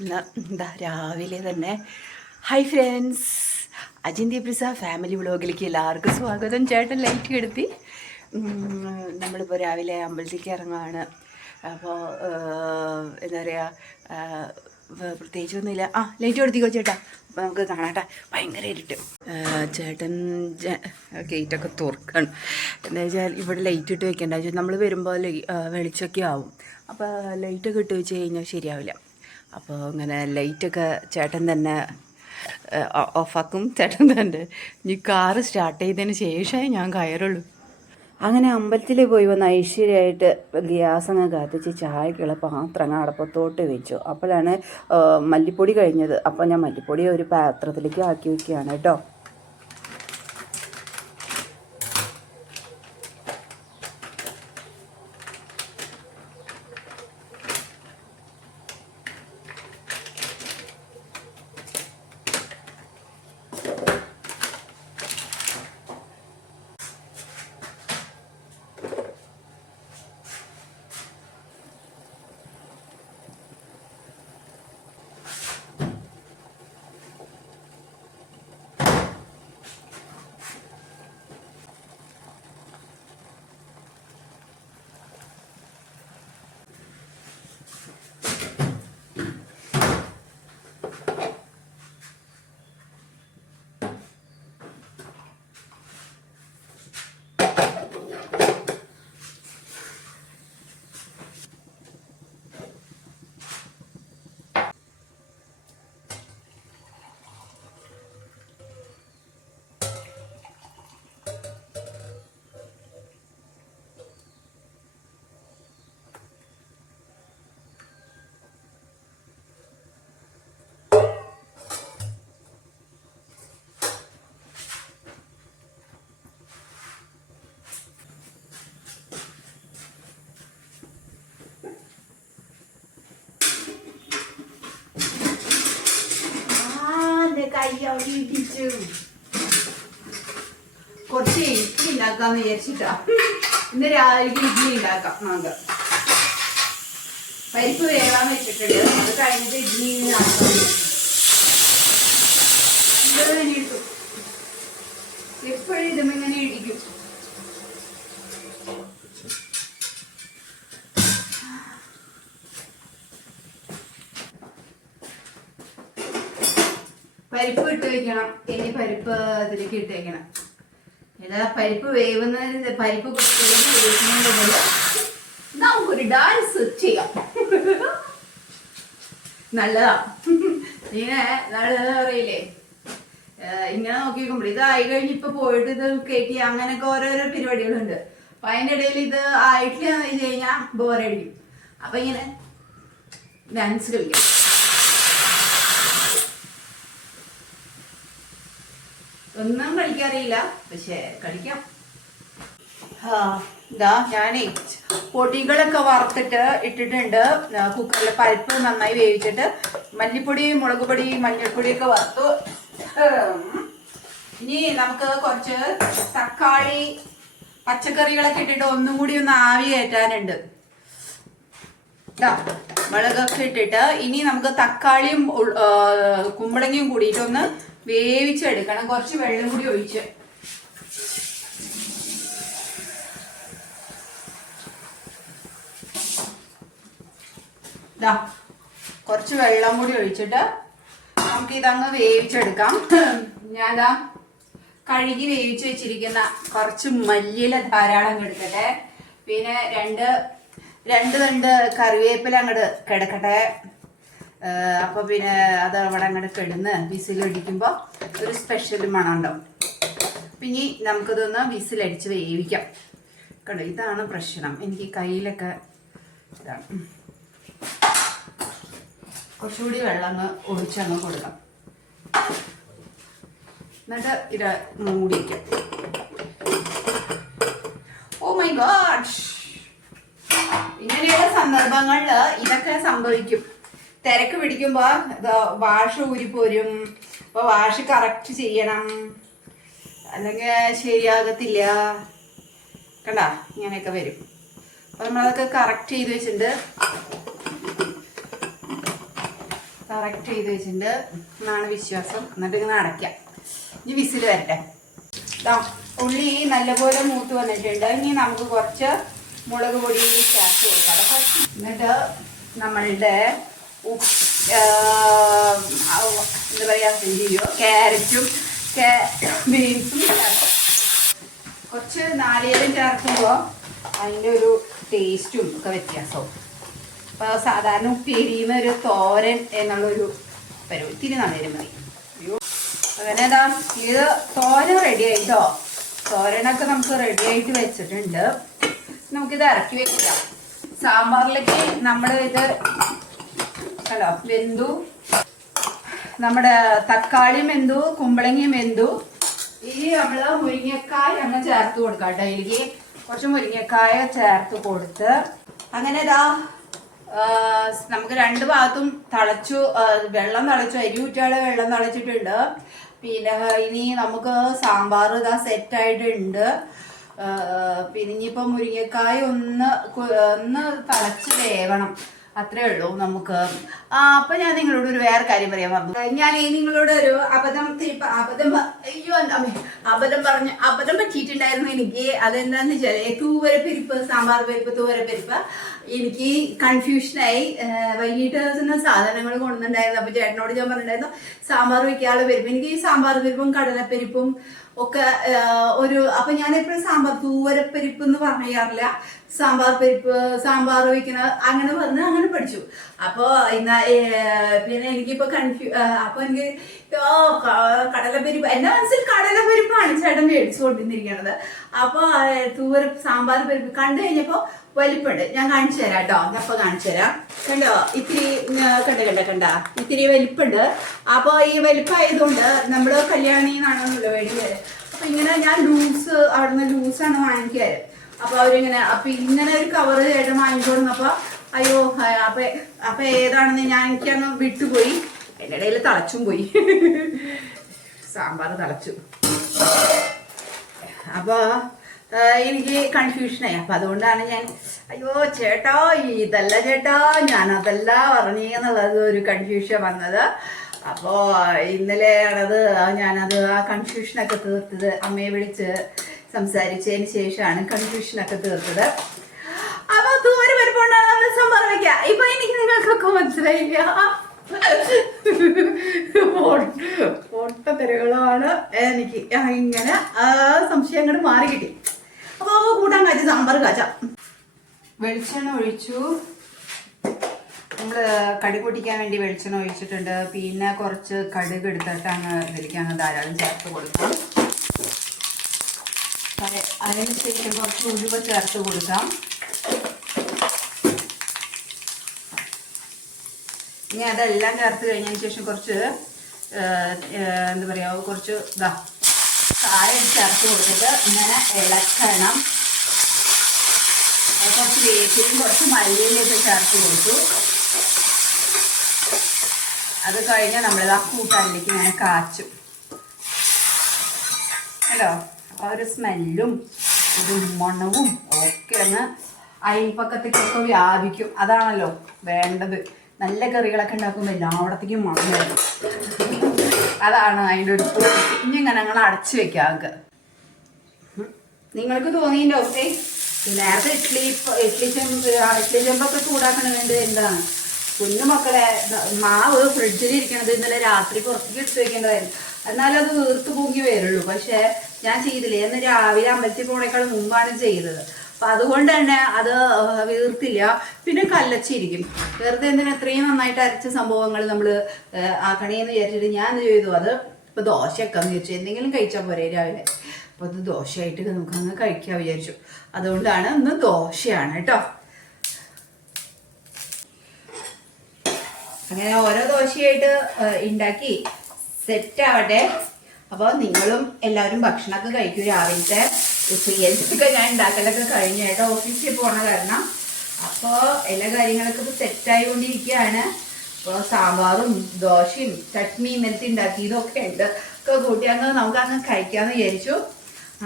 ഇന്ന് എന്താ രാവിലെ തന്നെ ഹായ് ഫ്രണ്ട്സ്, അജിന്ത്യ പ്രിസ ഫാമിലി വ്ളോഗിലേക്ക് എല്ലാവർക്കും സ്വാഗതം. ചേട്ടൻ ലൈറ്റ് കെടുത്തി. നമ്മളിപ്പോൾ രാവിലെ അമ്പലത്തിലേക്ക് ഇറങ്ങുകയാണ്. അപ്പോൾ എന്താ പറയുക, പ്രത്യേകിച്ചൊന്നുമില്ല. ലൈറ്റ് കൊടുത്തിക്കോ ചേട്ടാ, അപ്പോൾ നമുക്ക് കാണാട്ടെ. ഭയങ്കര ഇരുട്ട്. ചേട്ടൻ ഗേറ്റൊക്കെ തുറക്കണം. എന്താ വെച്ചാൽ ഇവിടെ ലൈറ്റ് ഇട്ട് വെക്കേണ്ട വെച്ചാൽ നമ്മൾ വരുമ്പോൾ വെളിച്ചമൊക്കെ ആവും. അപ്പോൾ ലൈറ്റൊക്കെ ഇട്ട് വെച്ച് കഴിഞ്ഞാൽ ശരിയാവില്ല. അപ്പോൾ അങ്ങനെ ലൈറ്റൊക്കെ ചേട്ടൻ തന്നെ ഓഫാക്കും. ചേട്ടൻ തന്നെ ഇനി കാറ് സ്റ്റാർട്ട് ചെയ്തതിന് ശേഷമേ ഞാൻ കയറുള്ളൂ. അങ്ങനെ അമ്പലത്തിൽ പോയി വന്ന് ഐശ്വര്യമായിട്ട് ഗ്യാസ് അങ്ങ് കത്തിച്ച് ചായക്കുള്ള പാത്രം അടപ്പത്തോട്ട് വെച്ചു. അപ്പോഴാണ് മല്ലിപ്പൊടി കഴിഞ്ഞത്. അപ്പോൾ ഞാൻ മല്ലിപ്പൊടി ഒരു പാത്രത്തിലേക്ക് ആക്കി വയ്ക്കുകയാണ് കേട്ടോ. ഇടിച്ചു കുറച്ച് ഇഡ്ഡലി ഉണ്ടാക്കാന്ന് വിചാരിച്ചിട്ടാ. ഇന്ന് രാവിലെ ഇഡ്ഡലി ഉണ്ടാക്കാം. നമുക്ക് പരിപ്പ് വേവാൻ വെച്ചിട്ടുണ്ട്. അത് കഴിഞ്ഞിട്ട് ഇഡ്ഡലി ഇട്ടു. എപ്പോഴും ഇതും ഇങ്ങനെ ഇടിക്കും. പരിപ്പ് ഇട്ട് വെക്കണം. ഇനി പരിപ്പ് അതിലേക്ക് ഇട്ട് വെക്കണം. ഏതാ പരിപ്പ് വേവുന്നതിന് പരിപ്പ് നമുക്കൊരു ഡാൻസ് ചെയ്യാം. നല്ലതാ. ഇങ്ങനെ നല്ലതാ പറയില്ലേ. ഇങ്ങനെ നോക്കി നോക്കുമ്പോൾ ഇതായി കഴിഞ്ഞ് ഇപ്പൊ പോയിട്ട് ഇത് കയറ്റി അങ്ങനെയൊക്കെ ഓരോരോ പരിപാടികളുണ്ട്. അപ്പൊ അതിൻ്റെ ഇടയിൽ ഇത് ആയിട്ടില്ല എന്ന് വെച്ച് കഴിഞ്ഞാൽ ബോറടിക്കും. അപ്പൊ ഇങ്ങനെ ഡാൻസ് കളിക്കാം. ഒന്നും കളിക്കാറിയില്ല, പക്ഷെ കളിക്കാം. ഇതാ ഞാനേ പൊടികളൊക്കെ വറുത്തിട്ട് ഇട്ടിട്ടുണ്ട് കുക്കറിൽ. പരിപ്പ് നന്നായി വേവിച്ചിട്ട് മല്ലിപ്പൊടി, മുളക് പൊടി, മഞ്ഞൾപ്പൊടിയൊക്കെ വറുത്തു. ഇനി നമുക്ക് കുറച്ച് തക്കാളി, പച്ചക്കറികളൊക്കെ ഇട്ടിട്ട് ഒന്നും കൂടി ഒന്ന് ആവി കയറ്റാനുണ്ട്. മുളകൊക്കെ ഇട്ടിട്ട് ഇനി നമുക്ക് തക്കാളിയും കുമ്പളങ്ങയും കൂടിയിട്ടൊന്ന് വേവിച്ചെടുക്കണം. കുറച്ച് വെള്ളം കൂടി ഒഴിച്ച് കുറച്ച് വെള്ളം കൂടി ഒഴിച്ചിട്ട് നമുക്ക് ഇതങ്ങ് വേവിച്ചെടുക്കാം. ഞാനാ കഴുകി വേവിച്ച് വെച്ചിരിക്കുന്ന കുറച്ച് മല്ലിയില ധാരാളം എടുക്കട്ടെ. പിന്നെ രണ്ട് തണ്ട് കറിവേപ്പില അങ്ങോട്ട് കിടക്കട്ടെ. അപ്പൊ പിന്നെ അത് അവിടെ അങ്ങോട്ട് കിടന്ന് വിസിലടിക്കുമ്പോൾ ഒരു സ്പെഷ്യൽ മണം ഉണ്ടാവും. പിന്നെ നമുക്കിതൊന്ന് വിസിലടിച്ച് വേവിക്കാം. കണ്ടോ, ഇതാണ് പ്രശ്നം. എനിക്ക് കയ്യിലൊക്കെ ഇതാണ്. കുറച്ചുകൂടി വെള്ളം അങ്ങ് ഒഴിച്ചങ്ങ് കൊടുക്കാം. എന്നിട്ട് ഇത് മൂടിക്കാം. ഓ മൈ ഗോഡ്, ഇങ്ങനെയുള്ള സന്ദർഭങ്ങളിൽ ഇതൊക്കെ സംഭവിക്കും. തിരക്ക് പിടിക്കുമ്പോ വാഷ് ഊരിപ്പോരും. അപ്പൊ വാഷ് കറക്റ്റ് ചെയ്യണം, അല്ലെങ്കിൽ ശരിയാകത്തില്ല. കണ്ടാ, ഇങ്ങനെയൊക്കെ വരും. അപ്പൊ നമ്മളതൊക്കെ കറക്റ്റ് ചെയ്ത് വെച്ചിട്ടുണ്ട്. കറക്റ്റ് ചെയ്ത് വെച്ചിട്ടുണ്ട് എന്നാണ് വിശ്വാസം. എന്നിട്ട് ഇങ്ങനെ അടയ്ക്കാം. ഇനി വിസിൽ വരട്ടെ. ഉള്ളി നല്ലപോലെ മൂത്ത് വന്നിട്ടുണ്ട്. ഇനി നമുക്ക് കുറച്ച് മുളക് പൊടി ചേർത്ത് കൊടുക്കാം. എന്നിട്ട് നമ്മളുടെ എന്താ പറയുക, ക്യാരറ്റും ബീൻസും ചേർക്കും. കുറച്ച് നാളികേരം ചേർക്കുമ്പോൾ അതിൻ്റെ ഒരു ടേസ്റ്റും ഒക്കെ വ്യത്യാസവും. ഇപ്പോൾ സാധാരണ ഉപ്പേരിയുന്ന ഒരു തോരൻ എന്നുള്ളൊരു പരിപാടി ഇത്തിരി നാളികേരം മതി. അങ്ങനെ ഇത് തോരൻ റെഡി ആയിട്ടോ. തോരനൊക്കെ നമുക്ക് റെഡി ആയിട്ട് വെച്ചിട്ടുണ്ട്. നമുക്കിത് ഇറക്കി വെക്കാം. സാമ്പാറിലേക്ക് നമ്മൾ ഇത് ഹലോ വെന്തു, നമ്മുടെ തക്കാളിയും വെന്തു, കുമ്പളങ്ങയും വെന്തു. ഇനി നമ്മൾ മുരിങ്ങക്കായ അങ്ങ് ചേർത്ത് കൊടുക്കാം കേട്ടോ. ഇതിലേക്ക് കുറച്ച് മുരിങ്ങക്കായ ചേർത്ത് കൊടുത്ത് അങ്ങനെ നമുക്ക് രണ്ട് ഭാഗത്തും തിളച്ചു, വെള്ളം തിളച്ചു, അരി ഊറ്റാതെ വെള്ളം തിളച്ചിട്ടുണ്ട്. പിന്നെ ഇനി നമുക്ക് സാമ്പാർ സെറ്റായിട്ടുണ്ട്. പിന്നെ ഇനിയിപ്പോൾ മുരിങ്ങക്കായ ഒന്ന് തിളച്ച് വേവണം, അത്രേ ഉള്ളൂ നമുക്ക്. അപ്പൊ ഞാൻ നിങ്ങളോട് ഒരു വേറെ കാര്യം പറയാൻ പറഞ്ഞു. ഞാൻ നിങ്ങളോട് ഒരു അബദ്ധം പറ്റിയിട്ടുണ്ടായിരുന്നു എനിക്ക്. അതെന്താന്ന് വെച്ചാൽ തൂവരപ്പരിപ്പ്, സാമ്പാർ പരിപ്പ്, തൂവരപ്പരിപ്പ് എനിക്ക് കൺഫ്യൂഷനായി. വൈകിട്ട് സാധനങ്ങൾ കൊണ്ടുവന്നിട്ടുണ്ടായിരുന്നു. അപ്പൊ ചേട്ടനോട് ഞാൻ പറഞ്ഞിട്ടുണ്ടായിരുന്നു സാമ്പാർ വെക്കാനുള്ള പരിപ്പ്. എനിക്ക് ഈ സാമ്പാർ പരിപ്പും കടലപ്പരിപ്പും ഒക്കെ അപ്പൊ ഞാൻ എപ്പോഴും സാമ്പാർ തൂവരപ്പരിപ്പ് എന്ന് പറയാറില്ല, സാമ്പാർ പരിപ്പ്, സാമ്പാർ വയ്ക്കുന്ന അങ്ങനെ പറഞ്ഞ് അങ്ങനെ പഠിച്ചു. അപ്പൊ പിന്നെ എനിക്കിപ്പോ അപ്പൊ എനിക്ക് കടലപ്പരിപ്പ്, എന്റെ മനസ്സിൽ കടലപ്പരിപ്പാണ് ചേട്ടൻ മേടിച്ചു കൊണ്ടിരിക്കുന്നത്. അപ്പൊ സാമ്പാർ പരിപ്പ് കണ്ടു കഴിഞ്ഞപ്പോ വലിപ്പുണ്ട്. ഞാൻ കാണിച്ചു തരാം കേട്ടോ. അപ്പൊ കാണിച്ചു തരാം. കണ്ടോ, ഇത്തിരി കണ്ട ഇത്തിരി വലിപ്പുണ്ട്. അപ്പൊ ഈ വലിപ്പമായതുകൊണ്ട് നമ്മള് കല്യാണിന്നാണെന്നല്ലോ മേടിക്കാറ്. അപ്പൊ ഇങ്ങനെ ഞാൻ അവിടുന്ന് ലൂസാണ് വാങ്ങിക്കാറ്. അപ്പൊ അവരിങ്ങനെ ഇങ്ങനെ ഒരു കവറ് ചേട്ടൻ വാങ്ങിക്കൊടുന്നപ്പോ അയ്യോ അപ്പൊ ഏതാണെന്ന് എനിക്കങ്ങ് വിട്ടുപോയി. എൻ്റെ ഇടയിൽ തിളച്ചും പോയി, സാമ്പാർ തിളച്ചു. അപ്പൊ എനിക്ക് കൺഫ്യൂഷനായി. അപ്പൊ അതുകൊണ്ടാണ് ഞാൻ അയ്യോ ചേട്ടാ ഇതല്ല ചേട്ടാ ഞാനതല്ല പറഞ്ഞെന്നുള്ളത് ഒരു കൺഫ്യൂഷൻ വന്നത്. അപ്പോ ഇന്നലെയാണത് ഞാനത് ആ കൺഫ്യൂഷനൊക്കെ തീർത്തത്. അമ്മയെ വിളിച്ച് സംസാരിച്ചതിന് ശേഷമാണ് കൺഫ്യൂഷനൊക്കെ തീർത്തത്. അപ്പൊ തൂവര പരിപ്പുണ്ടാണ് നമ്മൾ സാമ്പാർ വയ്ക്കുക. ഇപ്പൊ എനിക്ക് നിങ്ങൾക്കൊക്കെ മനസ്സിലായില്ല, പൊട്ടത്തരകളാണ് എനിക്ക്. ഇങ്ങനെ സംശയം അങ്ങോട്ട് മാറി കിട്ടി. അപ്പൊ കൂട്ടാൻ കാച്ച സാമ്പാർ കാച്ച. വെളിച്ചെണ്ണ ഒഴിച്ചു. നമ്മള് കടുക് പൊട്ടിക്കാൻ വേണ്ടി വെളിച്ചെണ്ണ ഒഴിച്ചിട്ടുണ്ട്. പിന്നെ കുറച്ച് കടുക് എടുത്തിട്ട് ഇതിലേക്ക് ധാരാളം ചേർത്ത് കൊടുക്കാം. അതിനുശേഷം കുറച്ച് ഉലുവ ചേർത്ത് കൊടുക്കാം. ഇനി അതെല്ലാം ചേർത്ത് കഴിഞ്ഞതിന് ശേഷം കുറച്ച് എന്താ പറയുക, കുറച്ച് കായം ചേർത്ത് കൊടുത്തിട്ട് ഇങ്ങനെ ഇളക്കണം. കുറച്ച് വേപ്പിലും കുറച്ച് മല്ലിയിലൊക്കെ ചേർത്ത് കൊടുത്തു. അത് കഴിഞ്ഞാൽ നമ്മളിത് ആ കൂട്ടാനിലേക്ക് ഇങ്ങനെ കാച്ചും. ഹലോ, ആ ഒരു സ്മെല്ലും ഒരു മണവും ഒക്കെ ഒന്ന് അയൽപ്പക്കത്തേക്കൊക്കെ വ്യാപിക്കും. അതാണല്ലോ വേണ്ടത്. നല്ല കറികളൊക്കെ ഉണ്ടാക്കുമ്പോൾ എല്ലായിടത്തേക്കും മണം വരും. അതാണ് അതിൻ്റെ ഒരു ഇങ്ങനെ ഞങ്ങൾ അടച്ചു വെക്കാം. നിങ്ങൾക്ക് തോന്നിയില്ലോ ഓക്കെ. നേരത്തെ ഇഡ്ലി ചെമ്പൊക്കെ ചൂടാക്കണത് എന്താണ് കുഞ്ഞു മക്കളെ, മാവ് ഫ്രിഡ്ജിൽ ഇരിക്കണത് ഇന്നലെ രാത്രി പുറത്തേക്ക് എടുത്ത് വെക്കേണ്ടതായിരുന്നു. എന്നാലും അത് വീർത്ത് പൊങ്ങി വരുള്ളൂ. പക്ഷെ ഞാൻ ചെയ്തില്ലേ, എന്ന് രാവിലെ അമ്പലത്തിൽ പോണേക്കാൾ മുമ്പാണ് ചെയ്തത്. അപ്പൊ അതുകൊണ്ട് തന്നെ അത് വീർത്തില്ല. പിന്നെ കല്ലച്ചിരിക്കും. വെറുതെ എന്തിനാ എത്രയും നന്നായിട്ട് അരച്ച സംഭവങ്ങൾ നമ്മൾ ആക്കണേന്ന് വിചാരിച്ചിട്ട് ഞാൻ ചെയ്തു. അത് ഇപ്പൊ ദോശയൊക്കെ എന്ന് വിചാരിച്ചു, എന്തെങ്കിലും കഴിച്ചാൽ പോരെ രാവിലെ. അപ്പൊ അത് ദോശയായിട്ട് നമുക്കങ്ങ് കഴിക്കാൻ വിചാരിച്ചു. അതുകൊണ്ടാണ് ഇന്ന് ദോശയാണ് കേട്ടോ. അങ്ങനെ ഓരോ ദോശയായിട്ട് ഉണ്ടാക്കി സെറ്റ് ആവട്ടെ. അപ്പോൾ നിങ്ങളും എല്ലാവരും ഭക്ഷണമൊക്കെ കഴിക്കും. രാവിലത്തെ ഉച്ചയ്ക്കൊക്കെ ഞാൻ ഉണ്ടാക്കലൊക്കെ കഴിഞ്ഞു കേട്ടോ, ഓഫീസിൽ പോണ കാരണം. അപ്പോൾ എല്ലാ കാര്യങ്ങളൊക്കെ ഇപ്പോൾ സെറ്റായിക്കൊണ്ടിരിക്കുകയാണ്. അപ്പോൾ സാമ്പാറും ദോശയും ചട്നിയും മെത്തി ഉണ്ടാക്കിയതൊക്കെ ഉണ്ട്. ഒക്കെ കൂട്ടിയങ്ങ് നമുക്ക് അങ്ങ് കഴിക്കാമെന്ന് വിചാരിച്ചു.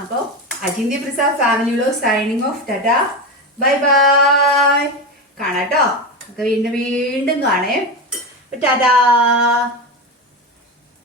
അപ്പോൾ അജിന്ത്യ പ്രസാദ് ഫാമിലിയിലോ signing off. Tata bye bye. കാണാട്ടോ. ഒക്കെ വീണ്ടും കാണേ. ടാറ്റാ.